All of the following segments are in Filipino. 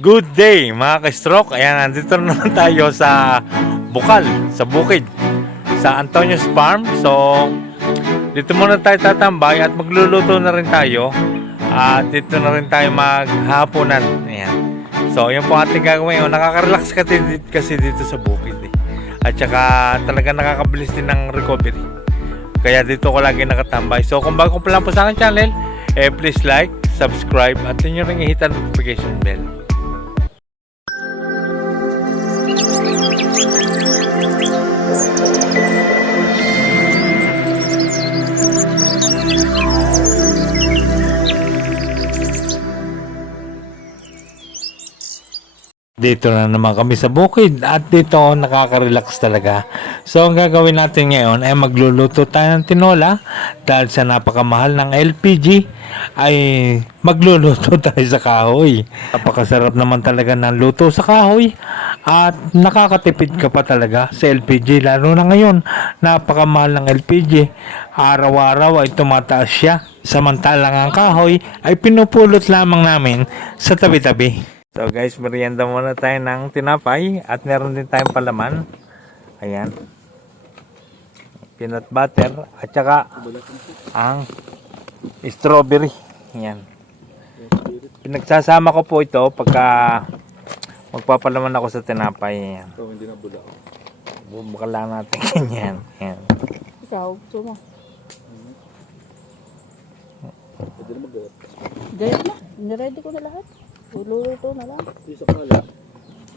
Good day mga ka-stroke. Ayan, nandito na naman tayo sa Bukal, sa Bukid, sa Antonio's Farm. So, dito muna tayo tatambay at magluluto na rin tayo. At dito na rin tayo maghapunan. Ayan. So, yun po ating gagawin. Nakaka-relax kasi dito sa Bukid. At saka talaga nakakabilis din ng recovery. Kaya dito ko lagi nakatambay. So, kung bago pa lang po sa aking channel, please like, subscribe, at yun yung i-hit ang notification bell. Dito na naman kami sa bukid at dito nakaka-relax talaga. So ang gagawin natin ngayon ay magluluto tayo ng tinola dahil sa napakamahal ng LPG ay magluluto tayo sa kahoy. Napakasarap naman talaga ng luto sa kahoy at nakakatipid ka pa talaga sa LPG lalo na ngayon napakamahal ng LPG. Araw-araw ay tumataas siya. Samantalang ang kahoy ay pinupulot lamang namin sa tabi-tabi. So guys, merienda muna tayo ng tinapay at meron din tayong palaman. Ayan. Peanut butter at saka ang strawberry. Ayan. Pinagsasama ko po ito pagka magpapalaman ako sa tinapay. Ayan. So, hindi na bula. Bubukal lang natin ganyan. Ayan. Ikaw, gusto mo? Pwede na mag-gawat. Gayat na. Niready ko na lahat. Luluto na lang. Hindi sa kala.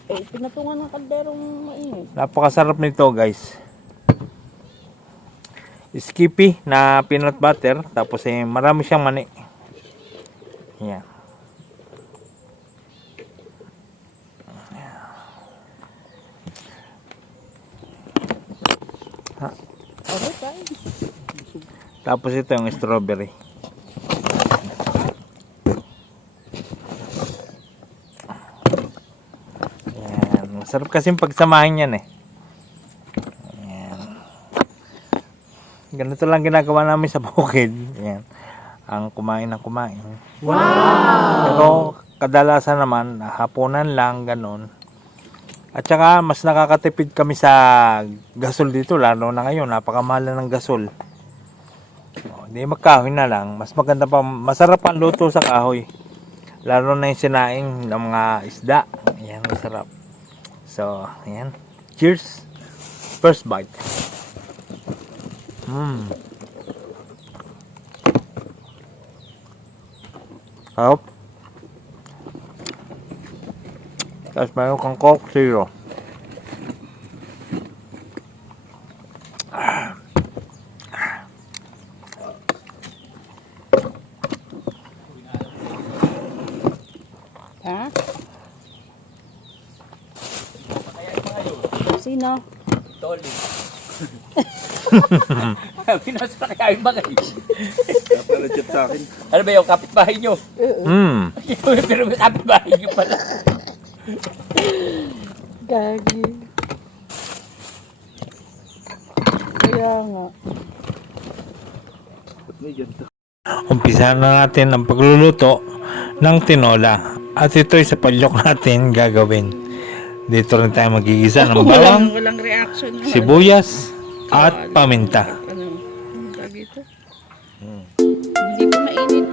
Pinatungan ng kalderong mainit. Napakasarap nito guys. Skippy na peanut butter. Tapos marami siyang mani. Ayan. Okay, fine. Tapos ito yung strawberry. Sarap kasing pagsamahin yan eh. Ayan. Ganito lang ginagawa namin sa bukid. Ayan. Ang kumain ng kumain. Wow! Pero kadalasan naman, hapunan lang, ganun. At saka mas nakakatipid kami sa gasol dito. Lalo na ngayon, napakamahal na ng gasol. Hindi magkahoy na lang. Mas maganda pa, masarap ang luto sa kahoy. Lalo na yung sinaing ng mga isda. Ayan, masarap. So, ayan. Cheers. First bite. Hop. Tapos mayroon kang Coke Zero. Ha? Sino? Toli. Pinasa kaya yung bagay. Napalagyan sa akin. Ano ba yung kapitbahay nyo? Pero may kapitbahay nyo pala. Gagi. Kaya nga. Ba't may ganito? Umpisa na natin ang pagluluto ng tinola. At ito'y sa palyok natin gagawin. Dito rin tayo magigisa ng bawang, Walang reaction. sibuyas, at paminta. Ano? Gagi ito? Hindi pa mainit.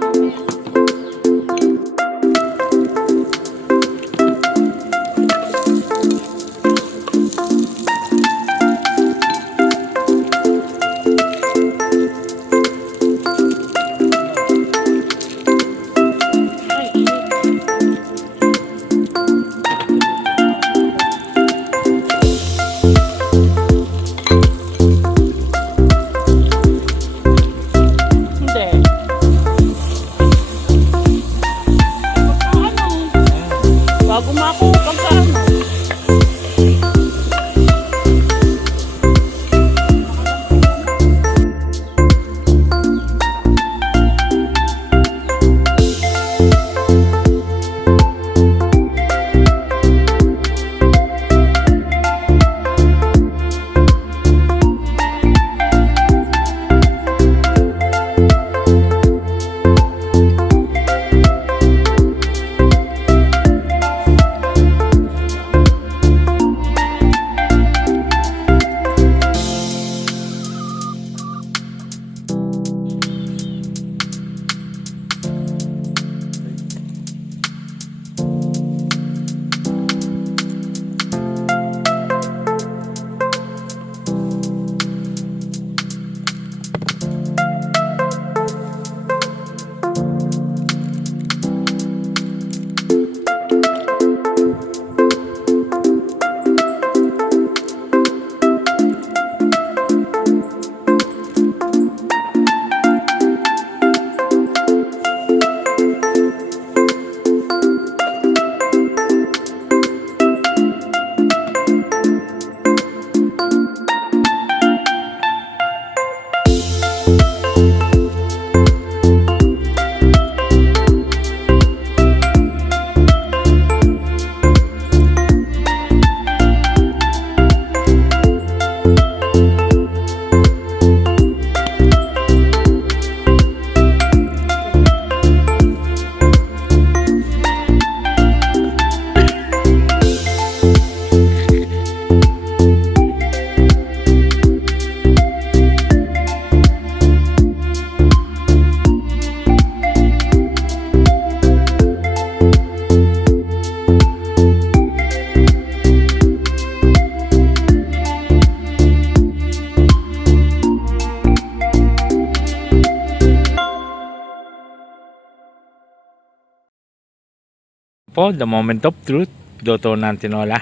po, The Moment of Truth, luto ng tinola.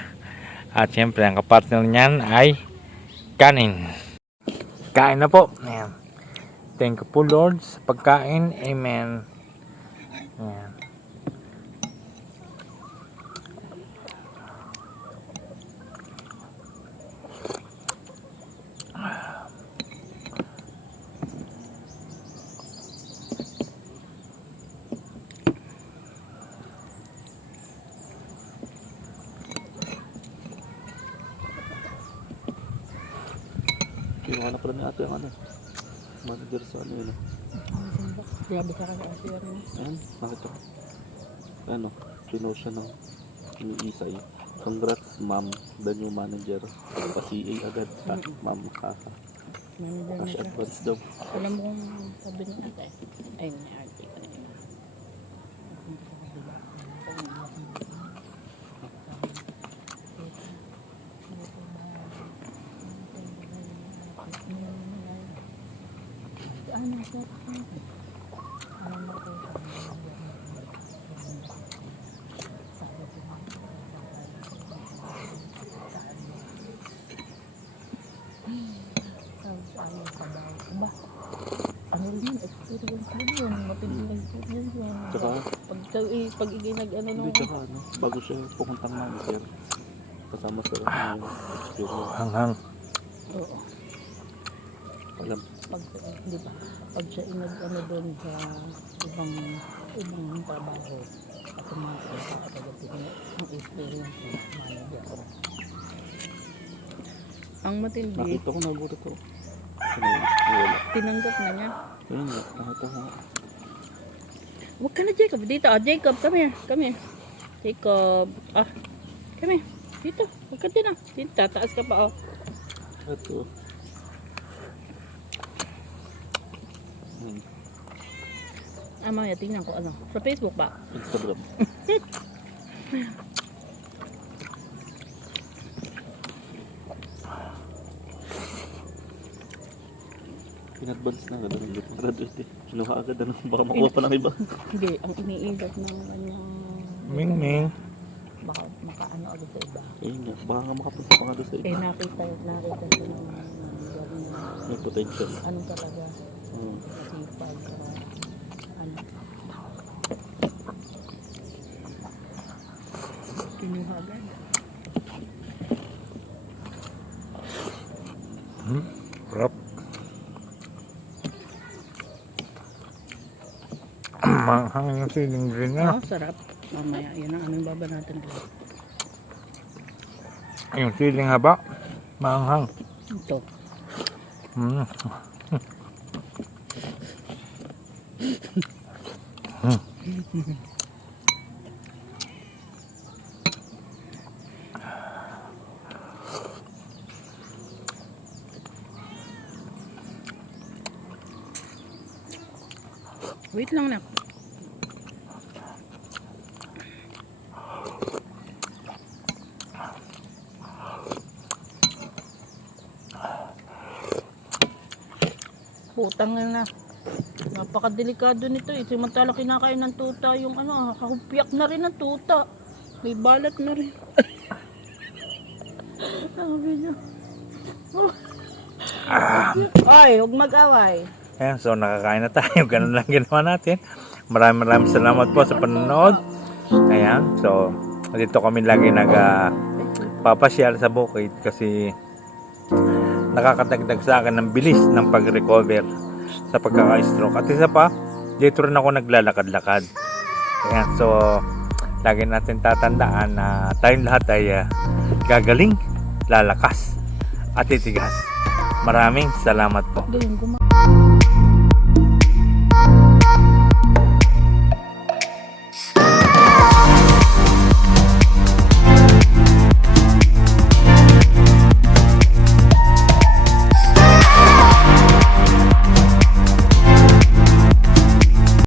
At syempre, ang kapartner niyan ay kanin. Kain na po. Ayan. Thank you po Lord sa pagkain. Amen. Ayan. Kinuha na pala ni ate ang ano. Manager sa ano yun. Grabe ka kasi asi yan. Ayan, nakita ko. Ano, kinuha siya ng ni Isay. Congrats ma'am, the new manager. Pa-CA agad. Ma'am, kaka. Manager na Cash siya. advance daw. Alam mo kung sabi ng ate. Ay, may ate ka na yun. Ano siya? Ano rin yun, experience din yun, matinding experience yun. Tsaka, Pag nag ano hindi nung, tsaka ano, bago siya pupuntang manager. Kasama sa ano, experience. Hanghang. oo, Alam, pag, di ba, pag siya nag ano doon sa ibang trabaho, automatic sa kapagating ang experience ng manager. Ang matindi, nakita ko, nagulat ko. Wala. tinanggap na niya. Ayun nga, nakita ko. Huwag ka na Jacob, dito Jacob, come here, come here. Jacob, come here, dito, huwag ka din dito, tataas ka pa Ito. Mamaya tingnan ko ano, sa Facebook ba? Instagram. In-advance na agad ang graduate eh. Kinuha agad ano, baka makuha pa ng iba. Hindi, ang iniisip ng kanyang Ming Ming. baka makaano agad sa iba. Ayun nga, baka nga makapunta pa nga doon sa iba. Nakita siya ng May potential. ano talaga, Hmm. kasi pag ano, kinuha agad. Rap. Manghang yung siling green na. Sarap. Mamaya, yun ang anong baba natin doon. Yung siling haba. Manghang. Ito. Mm. Wait lang na. Putang na. Napakadelikado nito eh. Samantala kinakain ng tuta yung ano, kahupyak na rin ng tuta. May balat na rin. Sabi niya. Oy, huwag mag-away. Ayan, so nakakain na tayo. Ganun lang ginawa natin. Maraming salamat po sa panonood. Ayan, so dito kami lagi papasyal sa bukid kasi nakakadagdag sa akin ng bilis ng pag-recover sa pagkaka-stroke. At isa pa, dito rin ako naglalakad-lakad. Ayan, so lagi natin tatandaan na tayong lahat ay gagaling, lalakas at titigas. Maraming salamat po. Ganyan,